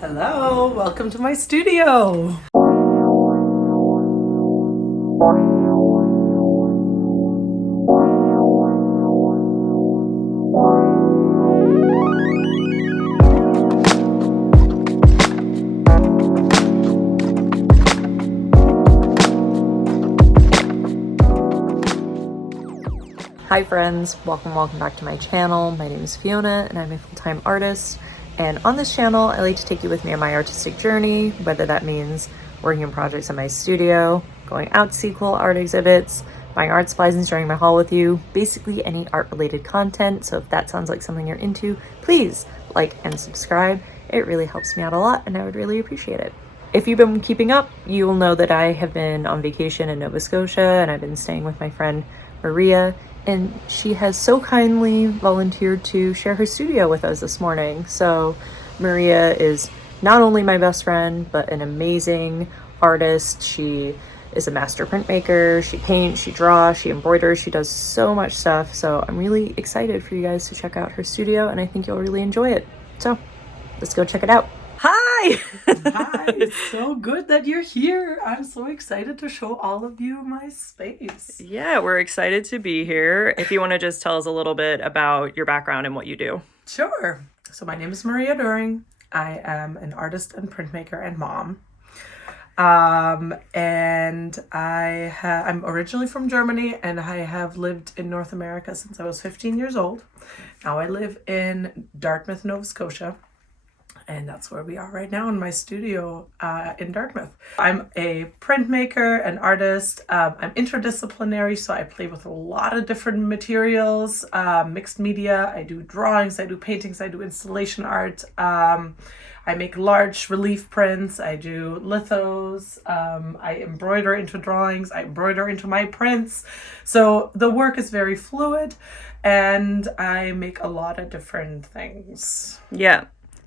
Hello, welcome to my studio. Hi friends, welcome back to my channel. My name is Fiona and I'm a full-time artist. And on this channel, I like to take you with me on my artistic journey, whether that means working on projects in my studio, going out to see cool art exhibits, buying art supplies and sharing my haul with you, basically any art-related content. So if that sounds like something you're into, please like and subscribe. It really helps me out a lot and I would really appreciate it. If you've been keeping up, you will know that I have been on vacation in Nova Scotia and I've been staying with my friend Maria, and she has so kindly volunteered to share her studio with us this morning. So Maria is not only my best friend, but an amazing artist. She is a master printmaker. She paints, she draws, she embroiders, she does so much stuff. So I'm really excited for you guys to check out her studio and I think you'll really enjoy it. So let's go check it out. Hi! Hi, it's so good that you're here. I'm so excited to show all of you my space. Yeah, we're excited to be here. If you want to just tell us a little bit about your background and what you do. Sure. So my name is Maria Doering. I am an artist and printmaker and mom. And I'm originally from Germany and I have lived in North America since I was 15 years old. Now I live in Dartmouth, Nova Scotia. And that's where we are right now in my studio in Dartmouth. I'm a printmaker, an artist. I'm interdisciplinary, so I play with a lot of different materials, mixed media. I do drawings, I do paintings, I do installation art. I make large relief prints. I do lithos. I embroider into drawings. I embroider into my prints. So the work is very fluid, and I make a lot of different things. Yeah.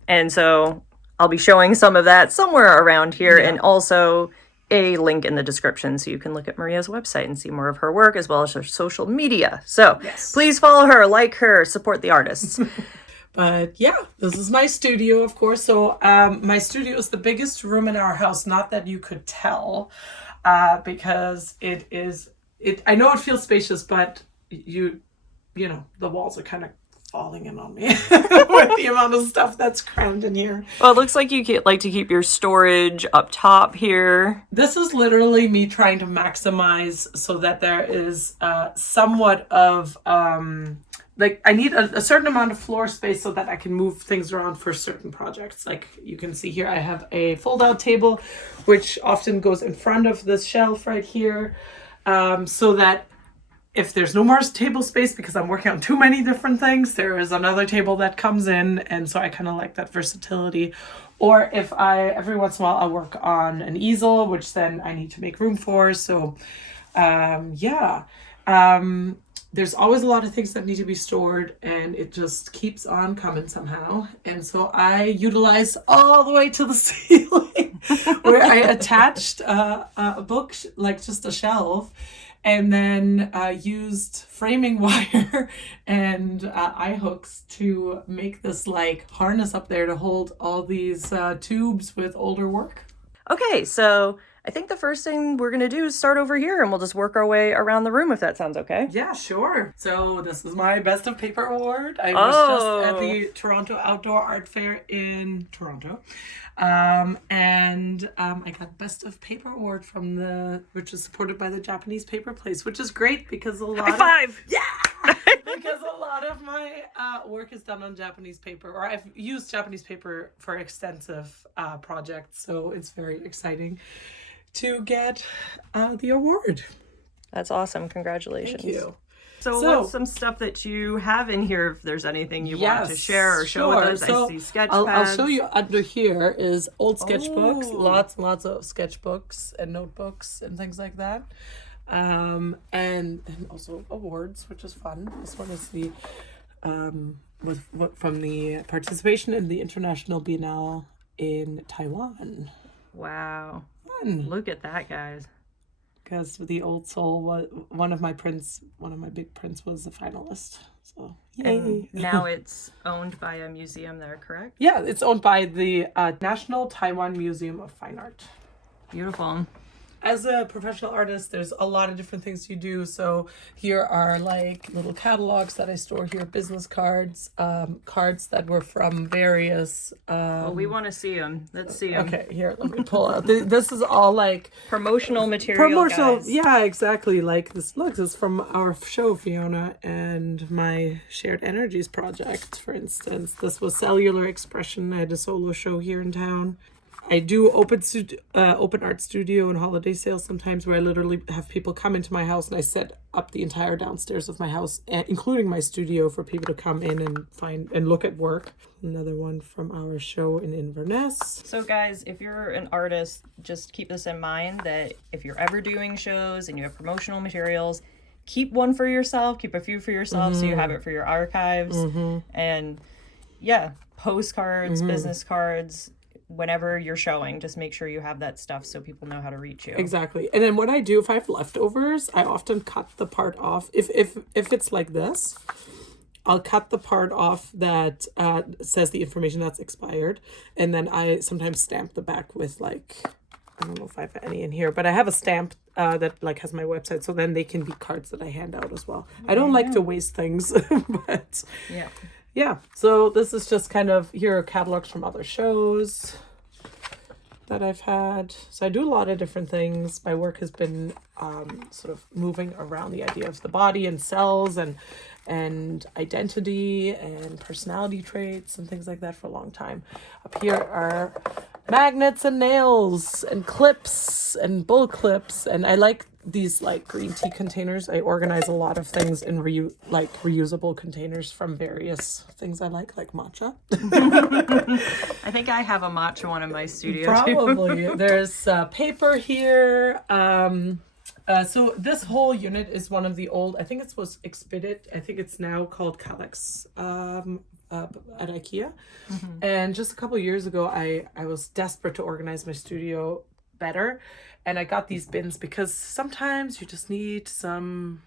And so I'll be showing some of that somewhere around here, and also a link in the description so you can look at Maria's website and see more of her work as well as her social media. So please follow her, like her, support the artists. But yeah, this is my studio, of course. So my studio is the biggest room in our house, not that you could tell, because I know it feels spacious, but you know, the walls are kind of falling in on me with the amount of stuff that's crammed in here. Well, it looks like you like to keep your storage up top here. This is literally me trying to maximize so that there is somewhat of like I need a certain amount of floor space so that I can move things around for certain projects. Like you can see here, I have a fold-out table, which often goes in front of this shelf right here, so that if there's no more table space because I'm working on too many different things, there is another table that comes in. And so I kind of like that versatility. Or if every once in a while, I work on an easel, which then I need to make room for. So, there's always a lot of things that need to be stored and it just keeps on coming somehow. And so I utilize all the way to the ceiling where I attached a book, like just a shelf, and then used framing wire and eye hooks to make this like harness up there to hold all these tubes with older work. Okay, so I think the first thing we're going to do is start over here and we'll just work our way around the room if that sounds okay. Yeah, sure. So this is my Best of Paper Award. I was just at the Toronto Outdoor Art Fair in Toronto. And I got Best of Paper Award which is supported by the Japanese Paper Place, which is great because a lot High five! because a lot of my work is done on Japanese paper, or I've used Japanese paper for extensive projects, so it's very exciting to get the award. That's awesome. Congratulations. Thank you. So what's some stuff that you have in here, if there's anything you want to share or show with us? So I see sketch I'll pads. show you under here is old sketchbooks, lots and lots of sketchbooks and notebooks and things like that. And also awards, which is fun. This one is the from the participation in the International Biennale in Taiwan. Wow. Fun. Look at that, guys. Because the Old Soul was one of my big prints was a finalist. So, and now it's owned by a museum there, correct? Yeah, it's owned by the National Taiwan Museum of Fine Art. Beautiful. As a professional artist, there's a lot of different things you do. So here are like little catalogs that I store here, business cards, cards that were from various... well, we want to see them. Let's see them. Okay, here, let me pull out. This is all like... promotional material, guys. Yeah, exactly. Like this, look, this is from our show, Fiona, and my Shared Energies project, for instance. This was Cellular Expression. I had a solo show here in town. I do open art studio and holiday sales sometimes, where I literally have people come into my house and I set up the entire downstairs of my house, including my studio, for people to come in and find and look at work. Another one from our show in Inverness. So guys, if you're an artist, just keep this in mind, that if you're ever doing shows and you have promotional materials, keep one for yourself, keep a few for yourself, so you have it for your archives. And yeah, postcards, business cards, whenever you're showing, just make sure you have that stuff so people know how to reach you. Exactly. And then what I do, if I have leftovers, I often cut the part off. If it's like this, I'll cut the part off that says the information that's expired, and then I sometimes stamp the back with, like, I don't know if I have any in here, but I have a stamp that like has my website, so then they can be cards that I hand out as well. I don't like to waste things, but yeah, so this is just kind of, here are catalogs from other shows that I've had. So I do a lot of different things. My work has been sort of moving around the idea of the body and cells and identity and personality traits and things like that for a long time. Up here are magnets and nails and clips and bull clips, and I like these like green tea containers. I organize a lot of things in reusable containers from various things I like matcha. I think I have a matcha one in my studio Probably. There's paper here. So this whole unit is one of the old, I think it was Expedit. I think it's now called Calyx at IKEA. And just a couple of years ago, I was desperate to organize my studio better. And I got these bins because sometimes you just need some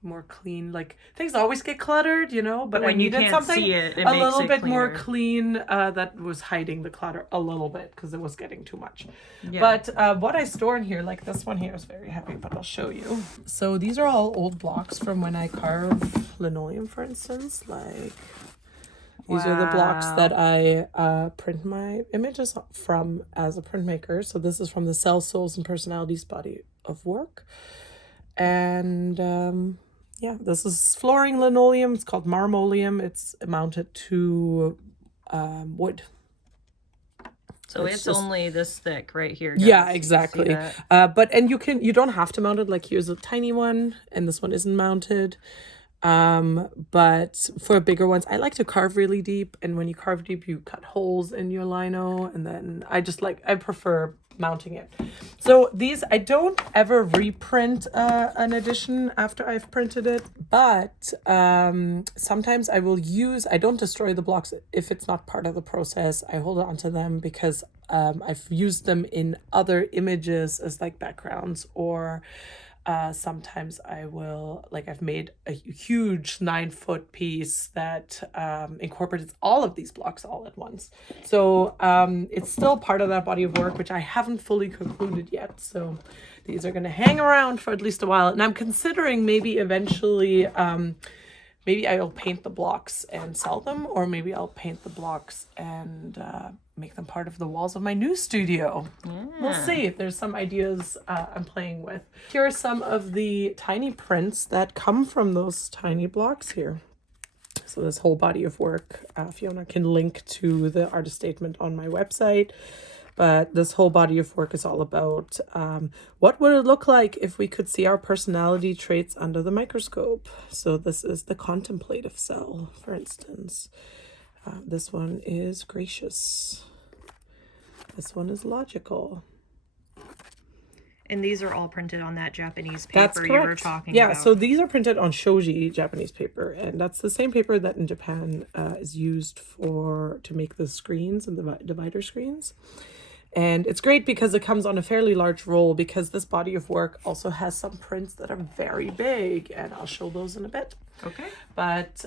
more clean, like things always get cluttered, but when I needed something see it, a little bit more clean that was hiding the clutter a little bit because it was getting too much. But what I store in here, like this one here is very heavy, but I'll show you. So these are all old blocks from when I carve linoleum, for instance. Like these are the blocks that I print my images from as a printmaker. So this is from the Cell, Souls, and Personalities body of work. And this is flooring linoleum. It's called marmoleum. It's mounted to wood. So it's just only this thick right here, guys. Yeah, exactly. And you don't have to mount it. Like here's a tiny one, and this one isn't mounted. But for bigger ones, I like to carve really deep, and when you carve deep, you cut holes in your lino, and then I prefer mounting it. So these, I don't ever reprint an edition after I've printed it, but sometimes I don't destroy the blocks if it's not part of the process. I hold on to them because I've used them in other images as like backgrounds, or sometimes I will, like I've made a huge 9-foot piece that incorporates all of these blocks all at once. So it's still part of that body of work, which I haven't fully concluded yet. So these are going to hang around for at least a while. And I'm considering maybe eventually, maybe I'll paint the blocks and sell them, or maybe I'll paint the blocks and make them part of the walls of my new studio. We'll see. There's some ideas I'm playing with. Here are some of the tiny prints that come from those tiny blocks here. So this whole body of work, Fiona can link to the artist statement on my website. But this whole body of work is all about what would it look like if we could see our personality traits under the microscope. So this is the Contemplative Cell, for instance. This one is gracious. This one is logical. And these are all printed on that Japanese paper you were talking about. Yeah, so these are printed on shoji Japanese paper, and that's the same paper that in Japan is used to make the screens and the divider screens. And it's great because it comes on a fairly large roll, because this body of work also has some prints that are very big, and I'll show those in a bit. Okay. But,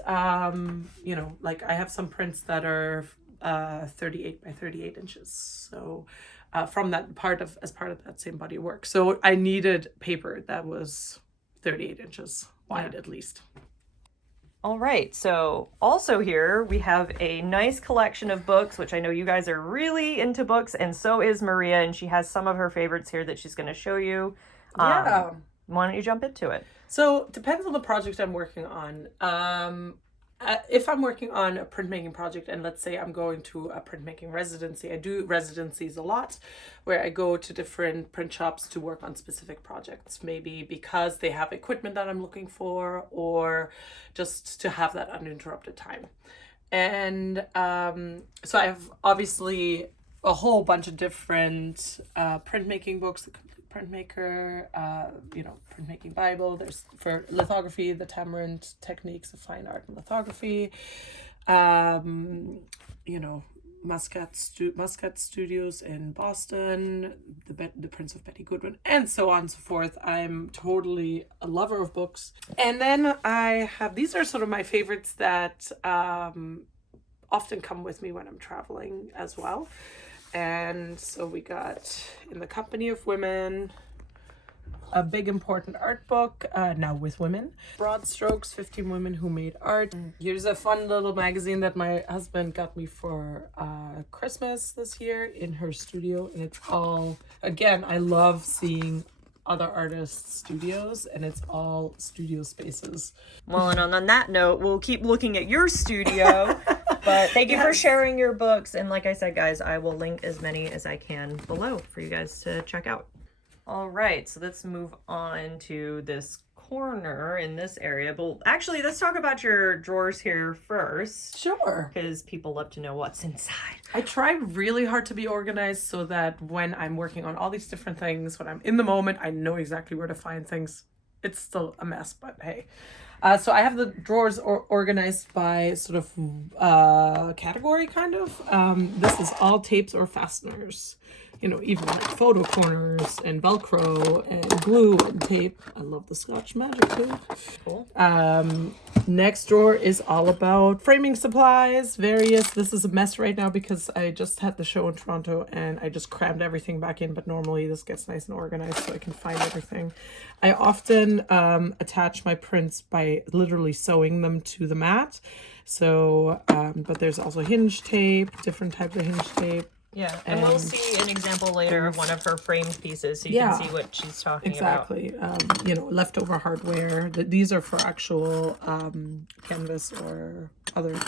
you know, like I have some prints that are 38 by 38 inches. So from that as part of that same body of work. So I needed paper that was 38 inches wide at least. All right, so also here we have a nice collection of books, which I know you guys are really into books, and so is Maria, and she has some of her favorites here that she's going to show you. Yeah. Why don't you jump into it? So depends on the project I'm working on. If I'm working on a printmaking project, and let's say I'm going to a printmaking residency, I do residencies a lot, where I go to different print shops to work on specific projects, maybe because they have equipment that I'm looking for, or just to have that uninterrupted time. And so I have obviously a whole bunch of different printmaking books, the Printmaker, you know, Printmaking Bible. There's for lithography, the Tamarind Techniques of Fine Art and Lithography. You know, Muscat Studios in Boston, the Prince of Betty Goodwin, and so on and so forth. I'm totally a lover of books. And then I have, these are sort of my favorites that often come with me when I'm traveling as well. And so we got In the Company of Women, a big important art book, now with women. Broad Strokes, 15 Women Who Made Art. Here's a fun little magazine that my husband got me for Christmas this year in her studio. And it's all, again, I love seeing other artists' studios, and it's all studio spaces. Well, and on that note, we'll keep looking at your studio. But thank you for sharing your books. And like I said, guys, I will link as many as I can below for you guys to check out. All right, so let's move on to this corner in this area. But actually, let's talk about your drawers here first. Sure. Because people love to know what's inside. I try really hard to be organized so that when I'm working on all these different things, when I'm in the moment, I know exactly where to find things. It's still a mess, but hey. So I have the drawers organized by sort of category, kind of. This is all tapes or fasteners. You know, even like photo corners and Velcro and glue and tape. I love the Scotch Magic too. Cool. Next drawer is all about framing supplies, various. This is a mess right now because I just had the show in Toronto and I just crammed everything back in, but normally this gets nice and organized so I can find everything. I often attach my prints by literally sewing them to the mat. So, but there's also hinge tape, different types of hinge tape. Yeah, and we'll see an example later of one of her framed pieces, so you can see what she's talking about. Exactly. You know, leftover hardware. These are for actual canvas or other.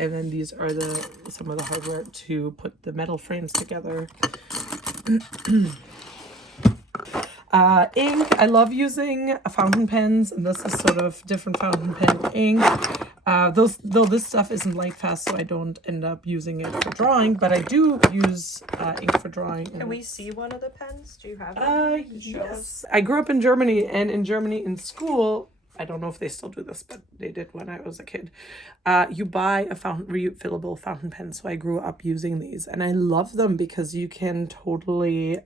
And then these are some of the hardware to put the metal frames together. Ink. I love using fountain pens, and this is sort of different fountain pen ink. Though this stuff isn't light fast, so I don't end up using it for drawing, but I do use ink for drawing. Can we see one of the pens? Do you have one? Yes. I grew up in Germany, and in Germany in school, I don't know if they still do this, but they did when I was a kid. You buy a refillable fountain pen, so I grew up using these, and I love them because you can totally...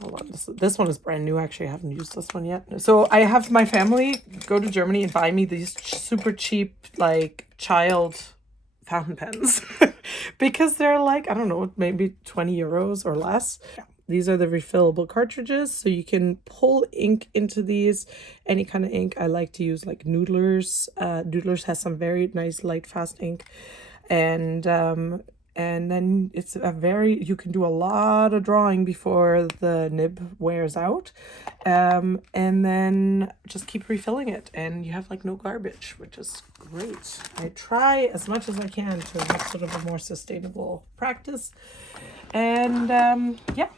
Hold on, this one is brand new. Actually, I haven't used this one yet. So I have my family go to Germany and buy me these super cheap, like, child fountain pens. Because they're like, I don't know, maybe 20 euros or less. These are the refillable cartridges. So you can pull ink into these, any kind of ink. I like to use, like, Noodler's. Noodler's has some very nice, light, fast ink. And then it's you can do a lot of drawing before the nib wears out. And then just keep refilling it and you have like no garbage, which is great. I try as much as I can to have sort of a more sustainable practice. And yeah.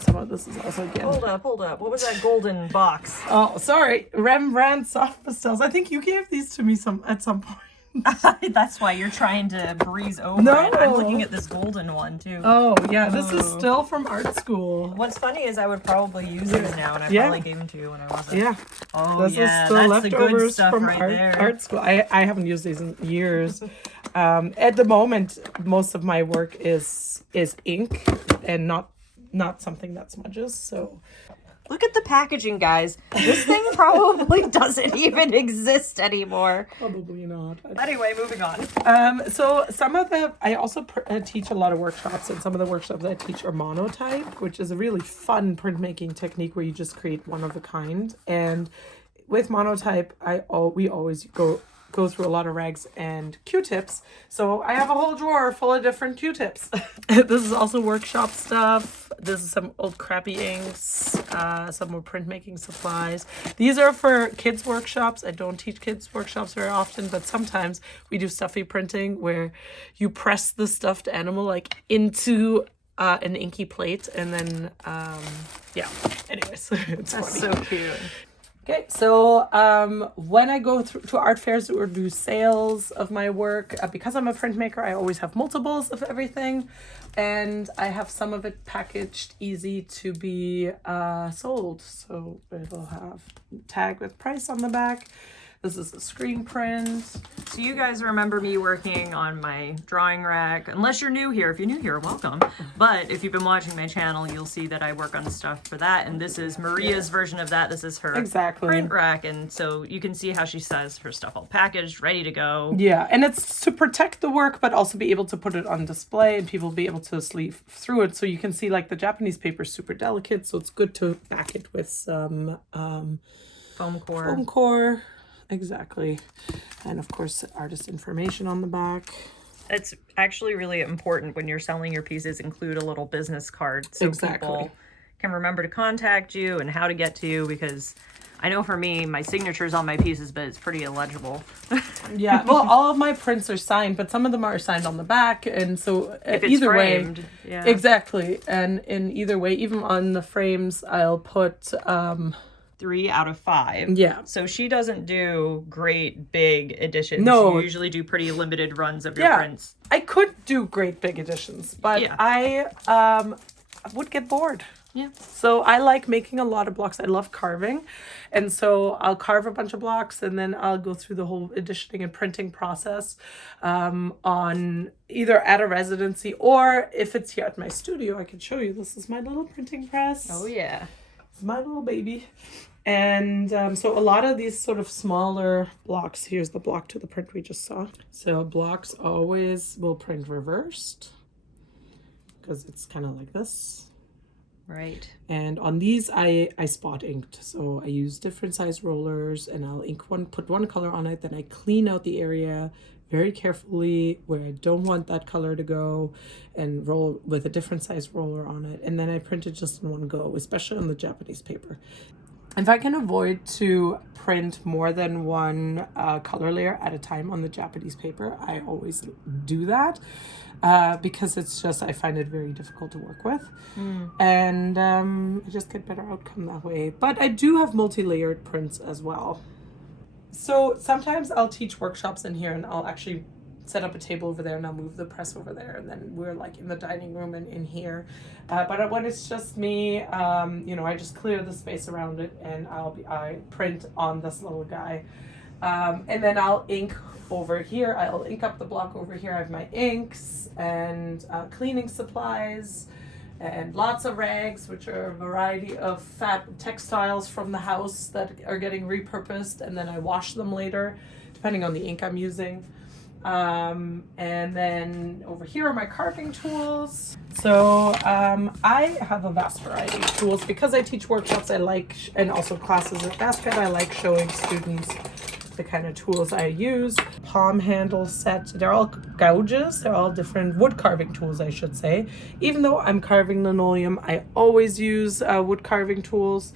Some of this is also again. Hold up. What was that golden box? Oh, sorry. Rembrandt soft pastels. I think you gave these to me at some point. That's why you're trying to breeze over No. it. I'm looking at this golden one too. Oh yeah, this is still from art school. What's funny is I would probably use these now, and I probably gave them to you when I wasn't. Yeah. Oh this yeah, is still that's the good leftovers stuff from right there. art school. I haven't used these in years. At the moment, most of my work is ink and not something that smudges. So Look at the packaging, guys. This thing probably doesn't even exist anymore. probably not. Anyway, moving on. So some of I also teach a lot of workshops, and some of the workshops I teach are Monotype, which is a really fun printmaking technique where you just create one of a kind. And with Monotype, we always go through a lot of rags and Q-tips. So I have a whole drawer full of different Q-tips. This is also workshop stuff. This is some old crappy inks, some more printmaking supplies. These are for kids workshops. I don't teach kids workshops very often, but sometimes we do stuffy printing where you press the stuffed animal like into an inky plate, and then yeah. Anyways, it's That's funny. so cute. Okay, so when I go to art fairs or do sales of my work, because I'm a printmaker, I always have multiples of everything, and I have some of it packaged easy to be sold. So it'll have tag with price on the back. This is a screen print. So you guys remember me working on my drawing rack. Unless you're new here. If you're new here, welcome. But if you've been watching my channel, you'll see that I work on stuff for that. And this is Maria's version of that. This is her print rack. And so you can see how she says her stuff all packaged, ready to go. Yeah, and it's to protect the work, but also be able to put it on display and people be able to sleeve through it. So you can see like the Japanese paper is super delicate. So it's good to back it with some Foam core. Foam core. Exactly. And of course, artist information on the back. It's actually really important when you're selling your pieces, include a little business card so people can remember to contact you and how to get to you, because I know for me, my signature's on my pieces, but it's pretty illegible. Yeah, well, all of my prints are signed, but some of them are signed on the back, and so if it's either framed, way, yeah. Exactly. And in either way, even on the frames, I'll put 3 out of 5. Yeah. So she doesn't do great big editions. No. You usually do pretty limited runs of your prints. I could do great big editions, but Yeah. I would get bored. Yeah. So I like making a lot of blocks. I love carving. And so I'll carve a bunch of blocks, and then I'll go through the whole editioning and printing process on either at a residency, or if it's here at my studio, I can show you. This is my little printing press. Oh, yeah. It's my little baby. And so a lot of these sort of smaller blocks, here's the block to the print we just saw. So blocks always will print reversed because it's kind of like this. Right. And on these, I spot inked. So I use different size rollers, and I'll put one color on it. Then I clean out the area very carefully where I don't want that color to go, and roll with a different size roller on it. And then I print it just in one go, especially on the Japanese paper. If I can avoid to print more than one color layer at a time on the Japanese paper, I always do that because it's just, I find it very difficult to work with. And I just get better outcome that way. But I do have multi-layered prints as well. So sometimes I'll teach workshops in here, and I'll actually set up a table over there, and I'll move the press over there, and then we're like in the dining room and in here. But when it's just me, you know, I just clear the space around it, and I print on this little guy. And then I'll ink over here. I'll ink up the block over here. I have my inks and cleaning supplies and lots of rags, which are a variety of fat textiles from the house that are getting repurposed, and then I wash them later, depending on the ink I'm using. And then over here are my carving tools. So I have a vast variety of tools because I teach workshops. I like, and also classes at NSCAD, I like showing students the kind of tools I use. Palm handle set, they're all gouges, they're all different wood carving tools, I should say. Even though I'm carving linoleum, I always use wood carving tools.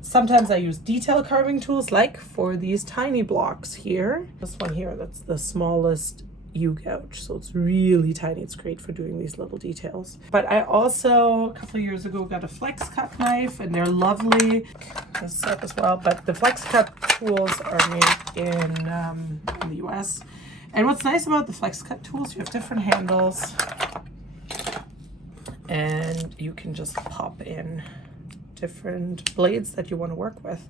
Sometimes I use detail carving tools, like for these tiny blocks here. This one here, that's the smallest U-gouge, so it's really tiny. It's great for doing these little details. But I also, a couple of years ago, got a flex cut knife, and they're lovely. This set as well, but the flex cut tools are made in the US. And what's nice about the flex cut tools, you have different handles, and you can just pop in different blades that you want to work with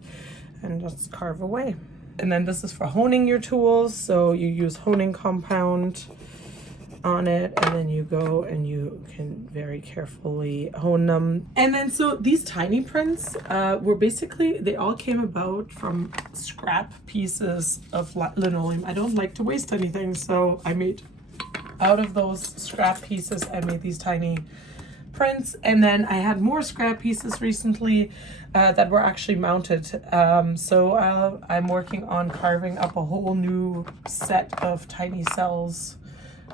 and just carve away. And then this is for honing your tools. So you use honing compound on it, and then you go and you can very carefully hone them. And then so these tiny prints were basically, they all came about from scrap pieces of linoleum. I don't like to waste anything, so I made, out of those scrap pieces, I made these tiny prints. And then I had more scrap pieces recently that were actually mounted. So I'm working on carving up a whole new set of tiny cells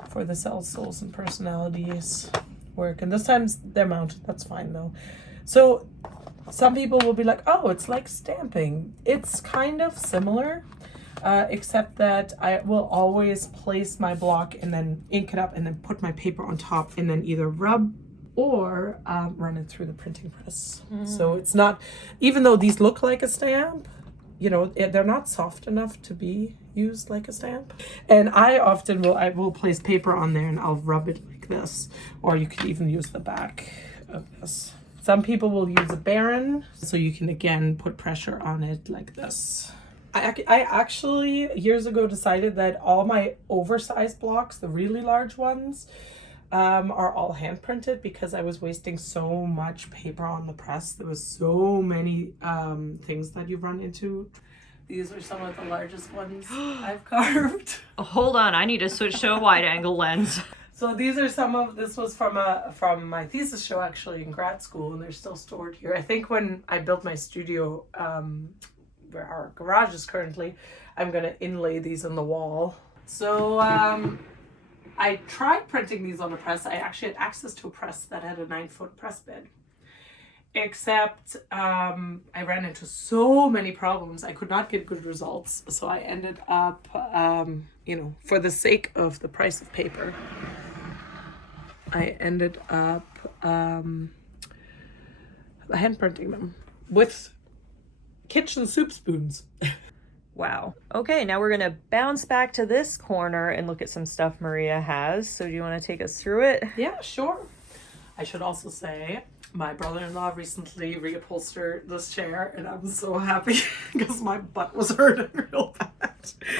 for the cells, souls, and personalities work. And this time they're mounted. That's fine though. So some people will be like, oh, it's like stamping. It's kind of similar, except that I will always place my block and then ink it up and then put my paper on top and then either rub or run it through the printing press. So it's not, even though these look like a stamp, you know, they're not soft enough to be used like a stamp. And I often will place paper on there and I'll rub it like this, or you could even use the back of this. Some people will use a Baron, so you can again put pressure on it like this. I actually years ago decided that all my oversized blocks, the really large ones, are all hand printed because I was wasting so much paper on the press. There was so many things that you run into. These are some of the largest ones I've carved. Hold on, I need to switch to a wide angle lens. So these are some of, this was from my thesis show actually in grad school, and they're still stored here. I think when I built my studio, where our garage is currently, I'm gonna inlay these in the wall. So I tried printing these on a press. I actually had access to a press that had a 9-foot press bed. Except I ran into so many problems. I could not get good results. So I ended up, you know, for the sake of the price of paper, I ended up hand printing them with kitchen soup spoons. Wow. Okay, now we're going to bounce back to this corner and look at some stuff Maria has. So do you want to take us through it? Yeah, sure. I should also say my brother-in-law recently reupholstered this chair, and I'm so happy because my butt was hurting real bad.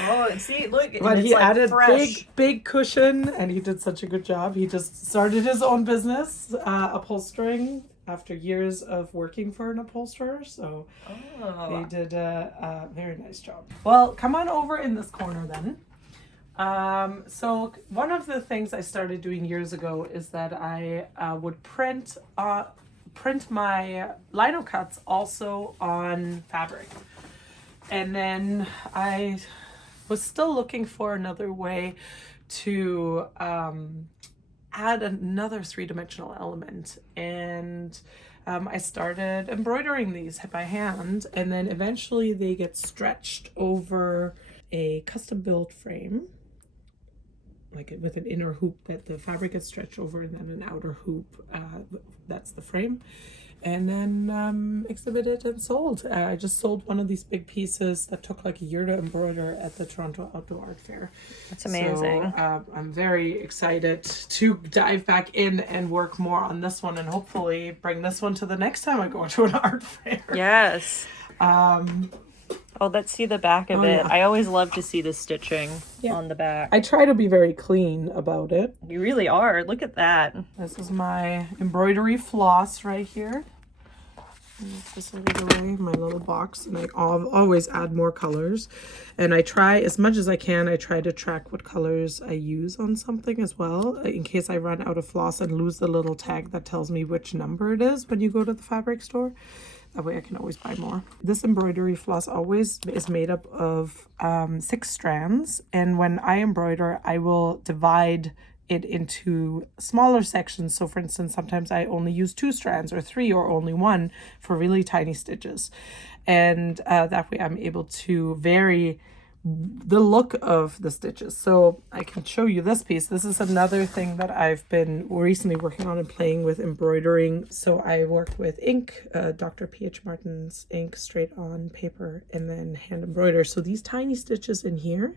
Oh, and see, look, But it's he like added fresh. big cushion, and he did such a good job. He just started his own business, upholstering, after years of working for an upholsterer. So he did a very nice job. Well, come on over in this corner then. So one of the things I started doing years ago is that I would print my lino cuts also on fabric. And then I was still looking for another way to add another three-dimensional element. And I started embroidering these by hand, and then eventually they get stretched over a custom-built frame, like with an inner hoop that the fabric gets stretched over, and then an outer hoop, that's the frame, and then exhibited and sold. I just sold one of these big pieces that took like a year to embroider at the Toronto Outdoor Art Fair. That's amazing. So I'm very excited to dive back in and work more on this one, and hopefully bring this one to the next time I go to an art fair. Yes. Oh, let's see the back of it. Yeah. I always love to see the stitching on the back. I try to be very clean about it. You really are. Look at that. This is my embroidery floss right here. Just a little away, my little box, and I always add more colors. And I try, as much as I can, I try to track what colors I use on something as well, in case I run out of floss and lose the little tag that tells me which number it is when you go to the fabric store. That way I can always buy more. This embroidery floss always is made up of 6 strands, and when I embroider, I will divide it into smaller sections. So for instance, sometimes I only use 2 strands or 3 or only 1 for really tiny stitches. And that way I'm able to vary the look of the stitches. So I can show you this piece. This is another thing that I've been recently working on and playing with embroidering. So I worked with ink, Dr. P.H. Martin's ink, straight on paper, and then hand embroider. So these tiny stitches in here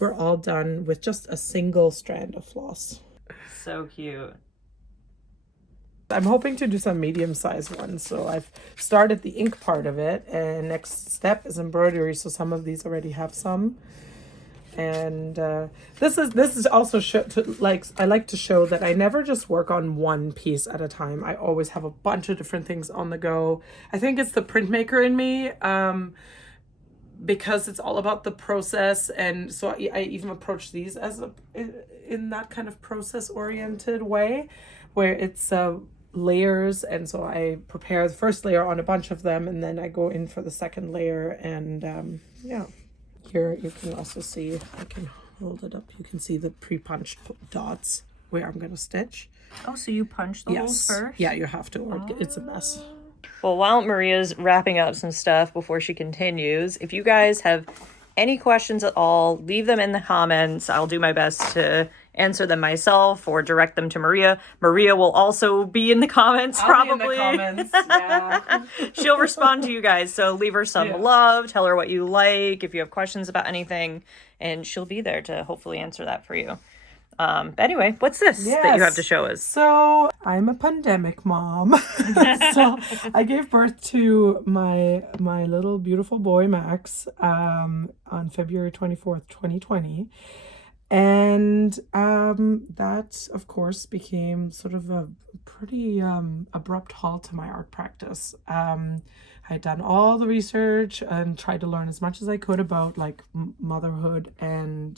were all done with just a single strand of floss. So cute. I'm hoping to do some medium-sized ones. So I've started the ink part of it, and next step is embroidery. So some of these already have some. And this is also I like to show that I never just work on one piece at a time. I always have a bunch of different things on the go. I think it's the printmaker in me, because it's all about the process, and so I even approach these as in that kind of process oriented way, where it's layers, and so I prepare the first layer on a bunch of them, and then I go in for the second layer, and yeah. Here you can also see, I can hold it up, you can see the pre-punched dots where I'm going to stitch. Oh, so you punch the holes first? Yeah, you have to, or it's a mess. Well, while Maria's wrapping up some stuff before she continues, if you guys have any questions at all, leave them in the comments. I'll do my best to answer them myself or direct them to Maria. Maria will also be in the comments, probably. I'll be in the comments, yeah. She'll respond to you guys, so leave her some love, tell her what you like, if you have questions about anything, and she'll be there to hopefully answer that for you. But anyway, what's this that you have to show us? So I'm a pandemic mom. So I gave birth to my little beautiful boy Max on February 24th, 2020. And that, of course, became sort of a pretty abrupt halt to my art practice. I'd done all the research and tried to learn as much as I could about like motherhood and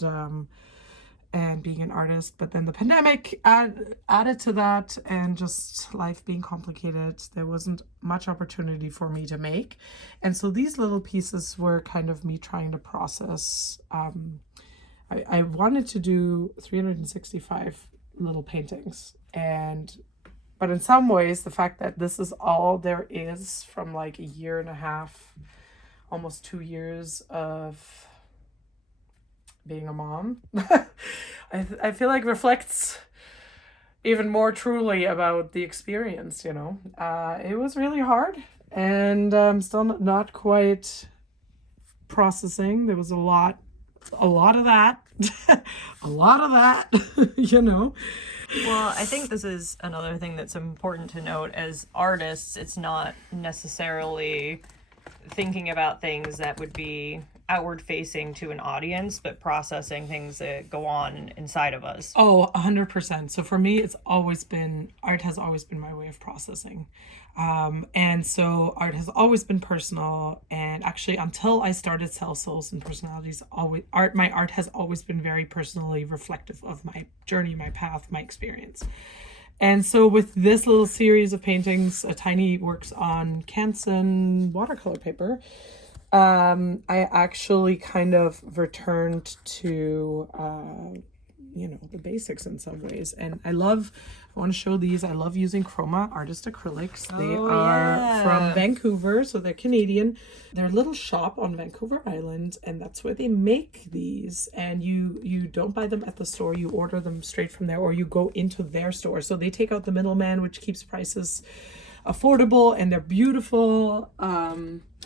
being an artist, but then the pandemic added to that, and just life being complicated, there wasn't much opportunity for me to make. And so these little pieces were kind of me trying to process. I wanted to do 365 little paintings, but in some ways the fact that this is all there is from like a year and a half, almost 2 years of being a mom, I feel like reflects even more truly about the experience, you know. It was really hard, and I'm still not quite processing. There was a lot of that, a lot of that, you know. Well, I think this is another thing that's important to note. As artists, it's not necessarily thinking about things that would be outward facing to an audience, but processing things that go on inside of us. Oh, 100%. So for me, art has always been my way of processing. And so art has always been personal. And actually, until I started Cell Souls and Personalities, my art has always been very personally reflective of my journey, my path, my experience. And so with this little series of paintings, Tiny works on Canson watercolor paper. I actually kind of returned to, the basics in some ways. And I want to show these. I love using Chroma Artist Acrylics. They are from Vancouver, so they're Canadian. They're a little shop on Vancouver Island, and that's where they make these. And you don't buy them at the store. You order them straight from there, or you go into their store. So they take out the middleman, which keeps prices affordable, and they're beautiful.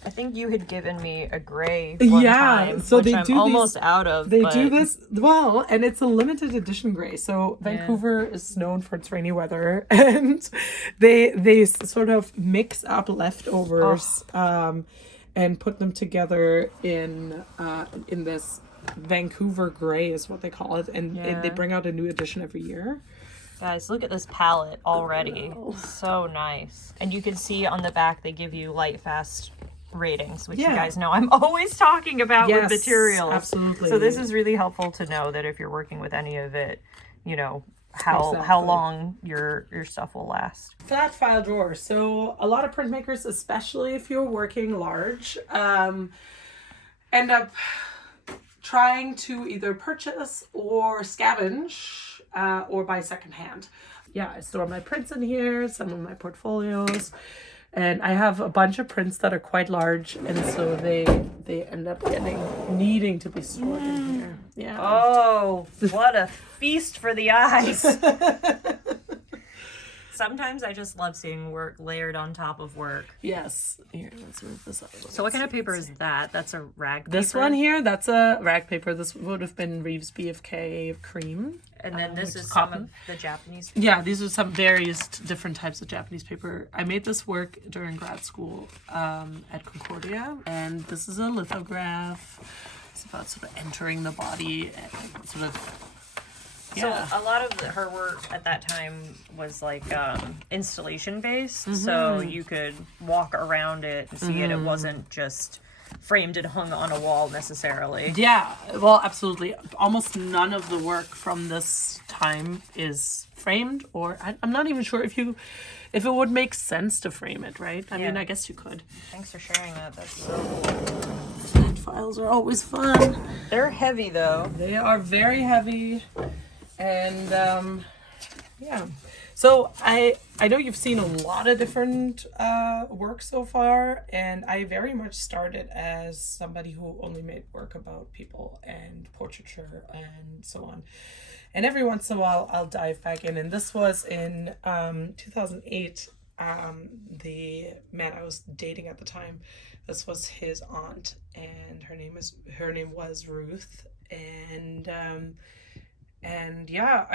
I think you had given me a gray one time, so which they I'm do almost out of. They do this well, and it's a limited edition gray. So Vancouver is known for its rainy weather, and they sort of mix up leftovers and put them together in this Vancouver gray is what they call it, and they bring out a new edition every year. Guys, look at this palette already. So nice. And you can see on the back they give you light fast ratings, which you guys know I'm always talking about with materials. Absolutely. So this is really helpful to know that if you're working with any of it, you know how long your stuff will last. Flat file drawer. So a lot of printmakers, especially if you're working large, end up trying to either purchase or scavenge or buy secondhand. I store my prints in here, some of my portfolios, and I have a bunch of prints that are quite large, and so they end up needing to be stored in here. Yeah. Oh, what a feast for the eyes. Sometimes I just love seeing work layered on top of work. Yes. Here, let's move this up. So what kind of paper is that? That's a rag paper? This one here, that's a rag paper. This would have been Reeves BFK cream. And then this is cotton. some of the Japanese. Yeah, these are some various different types of Japanese paper. I made this work during grad school at Concordia, and this is a lithograph. It's about sort of entering the body and sort of. Yeah. So a lot of her work at that time was like installation based, so you could walk around it and see it. It wasn't just framed and hung on a wall necessarily. Yeah, well, absolutely. Almost none of the work from this time is framed, or I'm not even sure if it would make sense to frame it, right? I mean, I guess you could. Thanks for sharing that. That's so cool. Flat files are always fun. They're heavy though. They are very heavy, and yeah. So I know you've seen a lot of different work so far, and I very much started as somebody who only made work about people and portraiture and so on. And every once in a while, I'll dive back in. And this was in 2008. The man I was dating at the time, this was his aunt, and her name was Ruth, and yeah,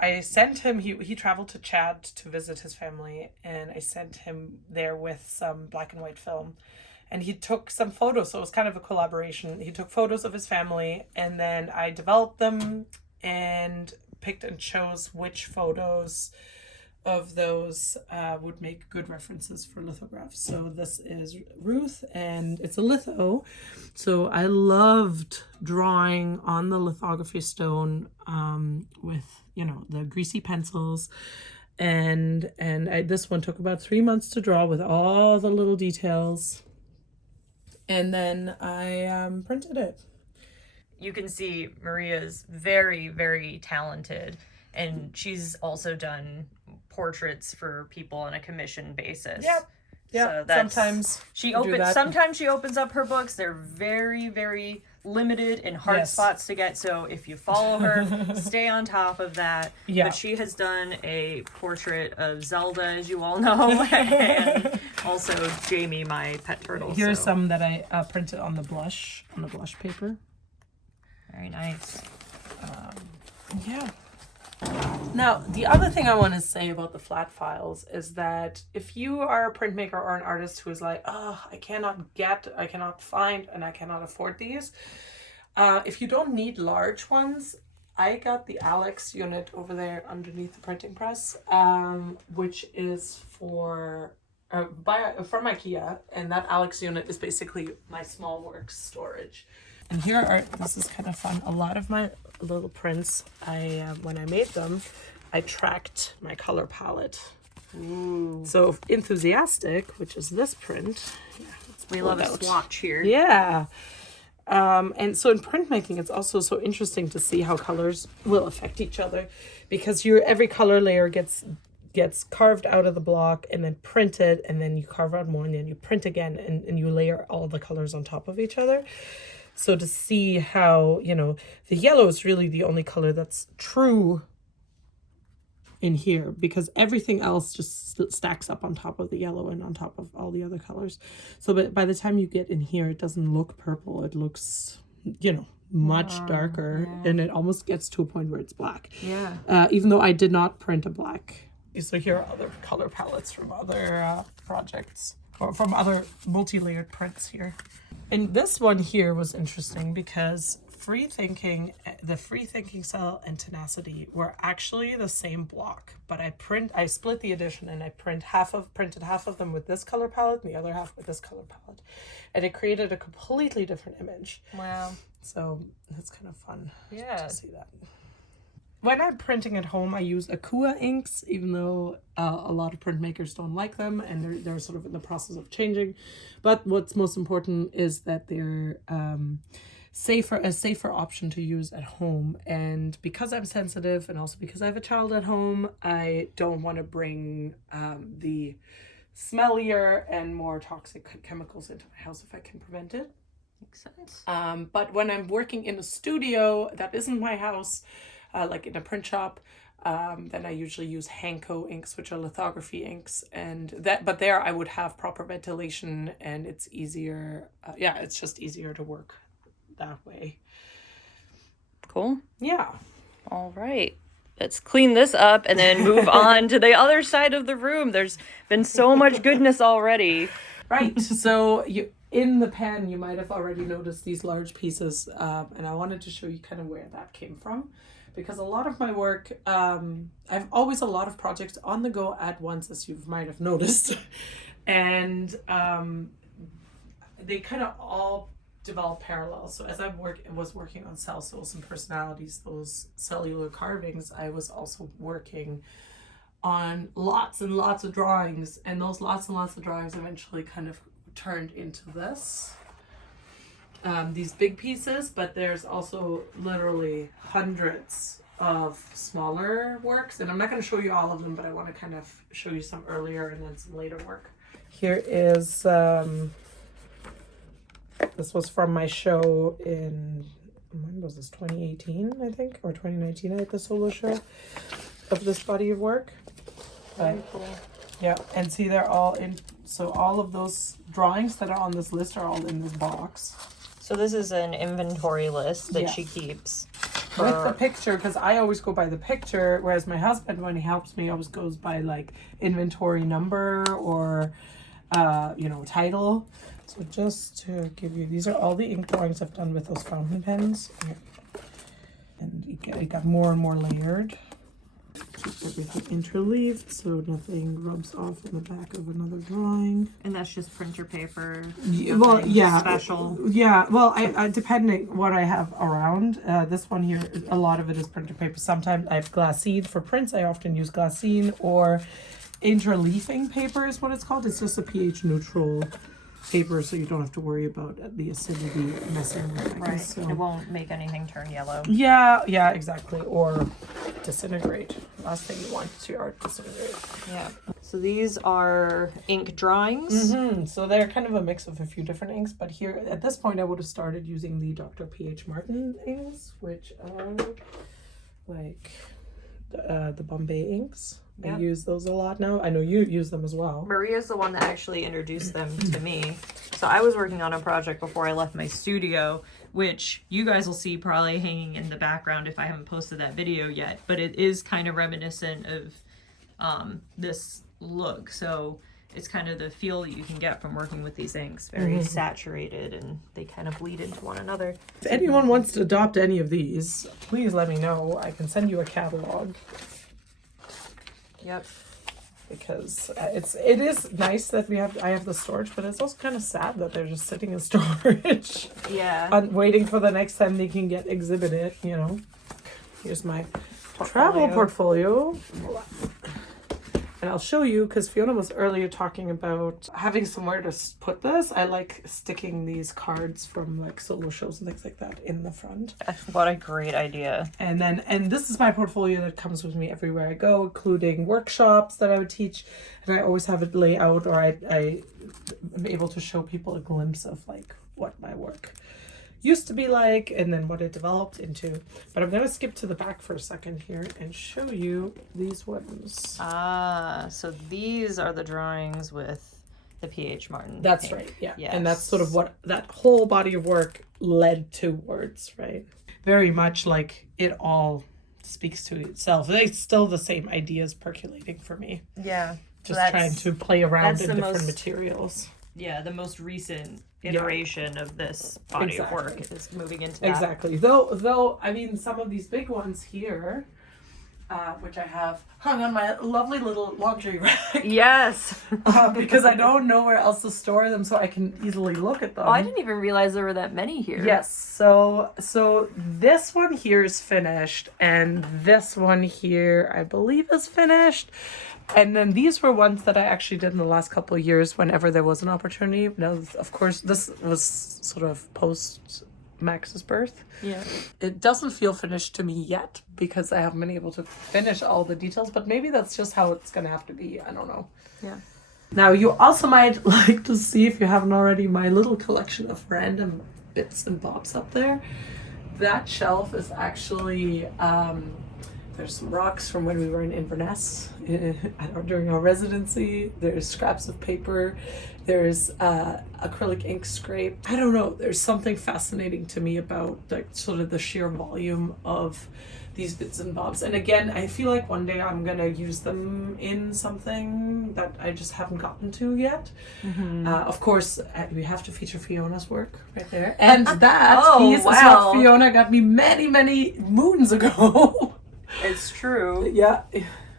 I sent him, he traveled to Chad to visit his family, and I sent him there with some black and white film, and he took some photos, so it was kind of a collaboration. He took photos of his family, and then I developed them and picked and chose which photos of those would make good references for lithographs. So this is Ruth, and it's a litho. So I loved drawing on the lithography stone with, the greasy pencils. And this one took about 3 months to draw with all the little details. And then I printed it. You can see Maria's very, very talented, and she's also done portraits for people on a commission basis. Yep. Yeah. So sometimes she opens up her books. They're very, very limited and hard spots to get. So if you follow her, stay on top of that. Yeah. But she has done a portrait of Zelda, as you all know, and also Jamie, my pet turtle. Here's some that I printed on the blush paper. Very nice. Yeah. Now, the other thing I want to say about the flat files is that if you are a printmaker or an artist who is like, I cannot find, and I cannot afford these, if you don't need large ones, I got the Alex unit over there underneath the printing press, which is from IKEA, and that Alex unit is basically my small works storage. And this is kind of fun. A lot of my little prints, when I made them, I tracked my color palette. Ooh. So Enthusiastic, which is this print. Yeah, we love a swatch here. Yeah. And so in printmaking, it's also so interesting to see how colors will affect each other, because every color layer gets carved out of the block and then printed, and then you carve out more and then you print again, and you layer all the colors on top of each other. So to see how, the yellow is really the only color that's true in here, because everything else just stacks up on top of the yellow and on top of all the other colors. So by the time you get in here, it doesn't look purple. It looks, much darker, and it almost gets to a point where it's black. Yeah. Even though I did not print a black. So here are other color palettes from other projects, or from other multi-layered prints here. And this one here was interesting because the Free Thinking Cell and Tenacity were actually the same block, but I split the edition, and I printed half of them with this color palette and the other half with this color palette, and it created a completely different image. Wow. So that's kind of fun to see that. When I'm printing at home, I use Akua Inks, even though a lot of printmakers don't like them, and they're sort of in the process of changing. But what's most important is that they're a safer option to use at home. And because I'm sensitive, and also because I have a child at home, I don't want to bring the smellier and more toxic chemicals into my house if I can prevent it. Makes sense. But when I'm working in a studio that isn't my house, like in a print shop, Then I usually use Hanko inks, which are lithography inks, but there I would have proper ventilation, and it's easier. It's just easier to work that way. Cool. Yeah. All right. Let's clean this up and then move on to the other side of the room. There's been so much goodness already. Right. So in the pen, you might have already noticed these large pieces, and I wanted to show you kind of where that came from. Because a lot of my work, I've always a lot of projects on the go at once, as you might have noticed. And they kind of all develop parallel. So as I was working on cell souls and personalities, those cellular carvings, I was also working on lots and lots of drawings. And those lots and lots of drawings eventually kind of turned into this. These big pieces, but there's also literally hundreds of smaller works, and I'm not going to show you all of them, but I want to kind of show you some earlier and then some later work. Here is this was from my show in, when was this, 2018 I think, or 2019. I had the solo show of this body of work. Very cool. Yeah, and see, they're all in, so all of those drawings that are on this list are all in this box. So this is an inventory list that she keeps. With the picture, because I always go by the picture, whereas my husband, when he helps me, always goes by like inventory number or, title. So just to give you, these are all the ink drawings I've done with those fountain pens. And it got more and more layered. Keep everything interleaved so nothing rubs off in the back of another drawing. And that's just printer paper. Special. Yeah. Well, I depending what I have around. This one here, a lot of it is printer paper. Sometimes I have glassine for prints. I often use glassine, or interleafing paper is what it's called. It's just a pH neutral paper, so you don't have to worry about the acidity messing with it. Right. So, it won't make anything turn yellow. Yeah, exactly. Or disintegrate. Last thing you want is your art disintegrate. Yeah. So these are ink drawings. Mm-hmm. So they're kind of a mix of a few different inks, but here at this point I would have started using the Dr. P.H. Martin inks, which are like the Bombay inks. Yep. I use those a lot now. I know you use them as well. Maria's the one that actually introduced them to me. So I was working on a project before I left my studio, which you guys will see probably hanging in the background if I haven't posted that video yet. But it is kind of reminiscent of this look. So it's kind of the feel that you can get from working with these inks. Very saturated, and they kind of bleed into one another. If anyone wants to adopt any of these, please let me know. I can send you a catalog. Yep. Because it is nice that I have the storage, but it's also kind of sad that they're just sitting in storage. Yeah. Waiting for the next time they can get exhibited, Here's my travel portfolio. And I'll show you, because Fiona was earlier talking about having somewhere to put this. I like sticking these cards from like solo shows and things like that in the front. What a great idea. And this is my portfolio that comes with me everywhere I go, including workshops that I would teach. And I always have it lay out, or I am able to show people a glimpse of like what my work used to be like and then what it developed into. But I'm going to skip to the back for a second here and show you these ones. So these are the drawings with the P.H. Martin. That's right, yeah. Yes. And that's sort of what that whole body of work led towards, right? Very much like it all speaks to itself. It's still the same ideas percolating for me. Yeah. Just trying to play around in different materials. Yeah, the most recent iteration of this body of work is moving into that. Exactly. Though I mean, some of these big ones here, which I have hung on my lovely little laundry rack. Yes. Because I don't know where else to store them, so I can easily look at them. Oh, I didn't even realize there were that many here. Yes. So this one here is finished, and this one here I believe is finished. And then these were ones that I actually did in the last couple of years whenever there was an opportunity. Now, of course, this was sort of post Max's birth. Yeah. It doesn't feel finished to me yet because I haven't been able to finish all the details, but maybe that's just how it's going to have to be. I don't know. Yeah. Now, you also might like to see, if you haven't already, my little collection of random bits and bobs up there. That shelf is actually There's some rocks from when we were in Inverness during our residency. There's scraps of paper. There's acrylic ink scrape. I don't know. There's something fascinating to me about sort of the sheer volume of these bits and bobs. And again, I feel like one day I'm gonna use them in something that I just haven't gotten to yet. Of course, we have to feature Fiona's work right there. And that piece is what Fiona got me many, many moons ago. It's true. Yeah.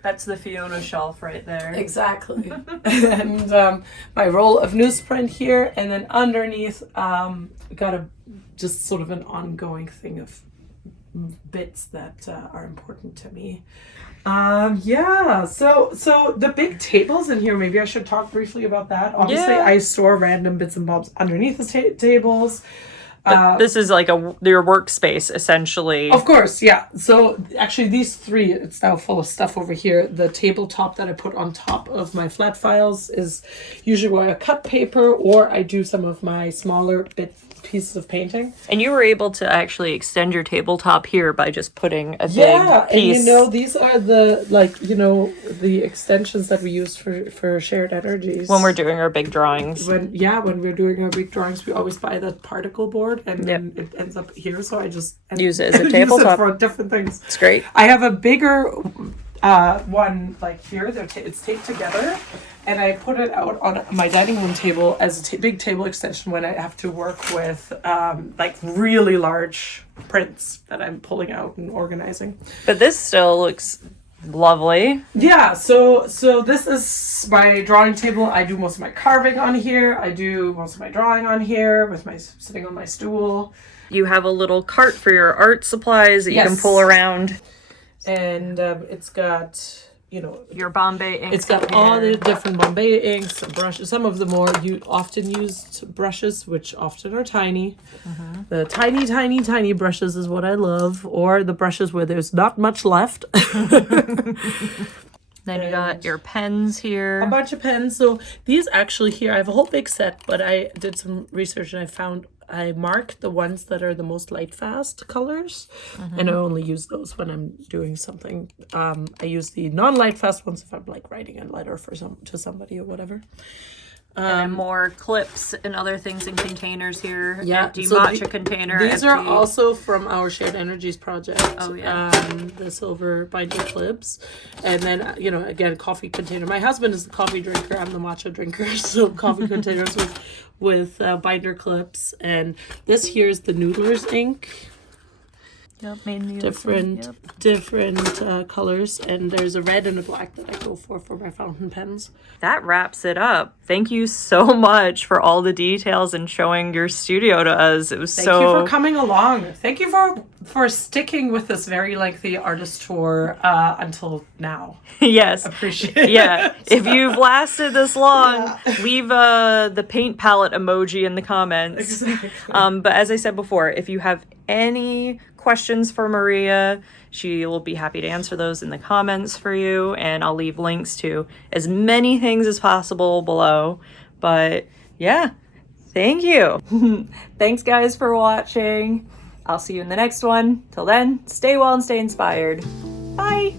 That's the Fiona shelf right there. Exactly. And my roll of newsprint here, and then underneath got just sort of an ongoing thing of bits that are important to me. So the big tables in here, maybe I should talk briefly about that. Obviously, I store random bits and bobs underneath the tables. This is like your workspace, essentially. Of course, yeah. So actually these three, it's now full of stuff over here. The tabletop that I put on top of my flat files is usually where I cut paper, or I do some of my smaller pieces of painting. And you were able to actually extend your tabletop here by just putting a big piece. And you know, these are the extensions that we use for shared energies. When we're doing our big drawings. When we're doing our big drawings, we always buy that particle board, and then it ends up here. So I just use it as a tabletop for different things. It's great. I have a bigger one like here. It's taped together, and I put it out on my dining room table as a big table extension when I have to work with like really large prints that I'm pulling out and organizing. But this still looks lovely. Yeah, so this is my drawing table. I do most of my carving on here. I do most of my drawing on here with my sitting on my stool. You have a little cart for your art supplies that you can pull around. And it's got, your Bombay inks. It's got all the different Bombay inks, brushes, some of the more often used brushes, which often are tiny. The tiny, tiny, tiny brushes is what I love, or the brushes where there's not much left. Then you got your pens here. A bunch of pens. So these actually here, I have a whole big set, but I did some research and I mark the ones that are the most light fast colors, and I only use those when I'm doing something. I use the non-light fast ones if I'm like writing a letter to somebody or whatever. And then more clips and other things in containers here. Yeah, Empty matcha container. These are also from our Shared Energies project. Oh, yeah. The silver binder clips. And then, again, coffee container. My husband is the coffee drinker. I'm the matcha drinker. So coffee containers with binder clips. And this here is the Noodler's ink. Yep, mainly different colors, and there's a red and a black that I go for my fountain pens. That wraps it up. Thank you so much for all the details and showing your studio to us. It was Thank you for coming along. Thank you for sticking with this very lengthy artist tour until now. Yes. Appreciate it. Yeah. If you've lasted this long, leave the paint palette emoji in the comments. Exactly. But as I said before, if you have any questions for Maria, she will be happy to answer those in the comments for you, and I'll leave links to as many things as possible below. But yeah, thank you. Thanks guys for watching. I'll see you in the next one. Till then, stay well and stay inspired. Bye.